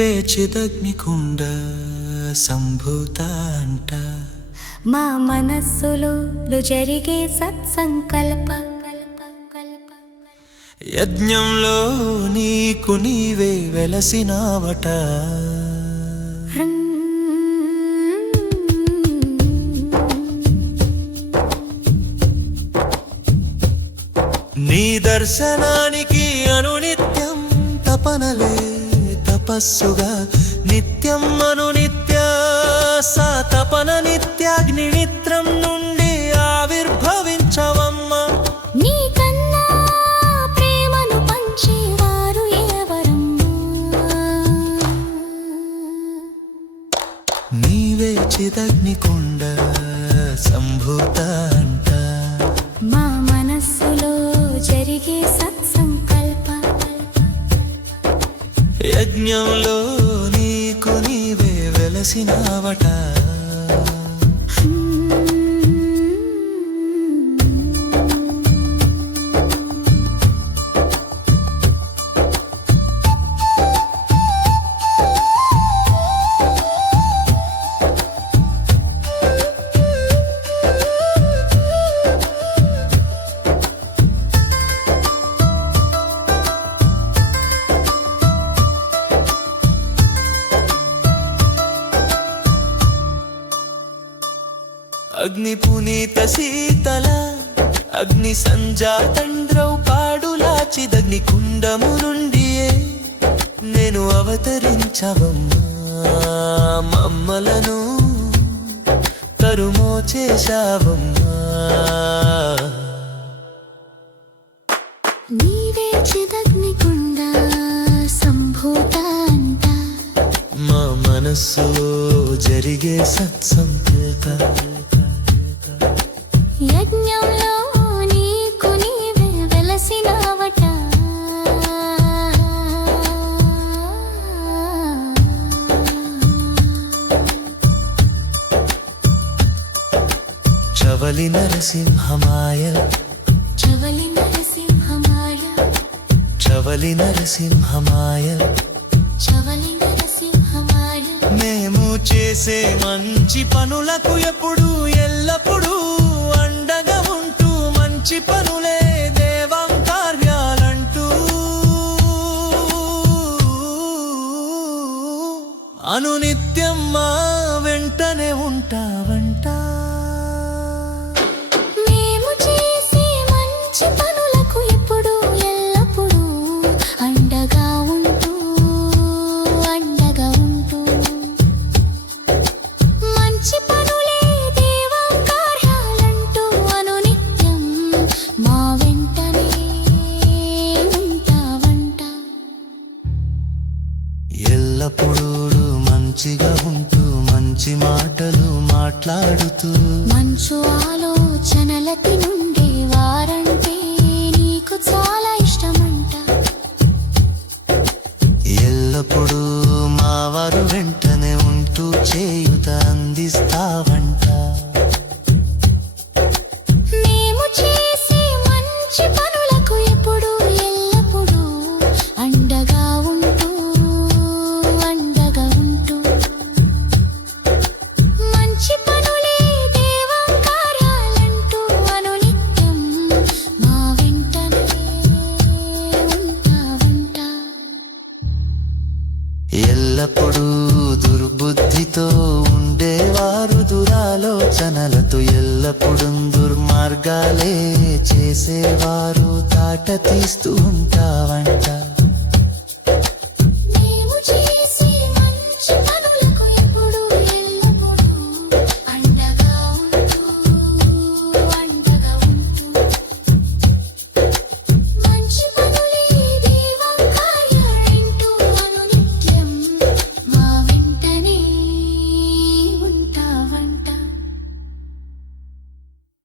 నీవే చిదగ్నికుండ సంభూత అంట మా మనస్సులో జరిగే సత్సంకల్ప యజ్ఞంలో నీకు నీవే వెలసినావట నీ దర్శనానికి అనునిత్యం తపనలే తపస్సుగా నిత్యం అనునిత్య తపన నిత్యాగ్నిమిత్రం నుండి ఆవిర్భవించవమ్మా నీకన్నా ప్రేమను పంచేవారు ఎవరమ్మా నీవే చిదగ్నికుండ సంభూత అంట మా మనస్సులో జరిగే సత్సంకల్ప యజ్ఞంలో నీకు నీవే వెలసినావట అగ్ని పునీత శీతల అగ్ని సంజాతండ్రౌ పాడులాచిదగ్ని కుండము నుండియే నేను అవతరించవమ్మా మమ్మలను తరుమో చేశావమ్మా నీవే చిదగ్నికుండ సంభూత అంట మా మనస్సులో జరిగే సత్సంకల్ప యజ్ఞంలో నీకు నీవే వెలసినావట చవలి నరసింహమాయ చవలి నరసింహమాయ చవలి నరసింహమాయ చవలి నరసింహమాయ మేము చేసే మంచి పనులకు ఎప్పుడు ఎల్లప్పుడూ అండగా ఉంటూ మంచి పనులే దేవం కార్యాలంటూ అనునిత్యం మా వెంటనే ఉంటావంట మేము చేసే మంచి పనులకు ఎప్పుడు ఎల్లప్పుడూ అండగా ఉంటూ మంచి పనులే దేవం కార్యాలంటూ అనునిత్యం మా వెంటనే ఉంటావంట ఎల్లప్పుడూ మంచిగా ఉంటూ మంచి మాటలు మాట్లాడుతూ మంచు ఆలోచనలకి నుండి వారంటే నీకు చాలా ఇష్టమంట ఎల్లప్పుడూ మా వారు వెంటనే ఉంటూ చేయుత అందిస్తావంట మేము చేసే మంచి పనులకు ఎప్పుడు ఎల్లప్పుడూ అండగా ఉంటూ మంచి పనులే దేవం కార్యాలంటూ అనునిత్యం మా వెంటనే ఉంటావంట ఎల్లప్పుడూ దుర్బుద్ధితో ఉండేవారు దురాలోచనలతో ఎల్లప్పుడూ దుర్మార్గాలే చేసేవారు తాట తీస్తూ ఉంటావంట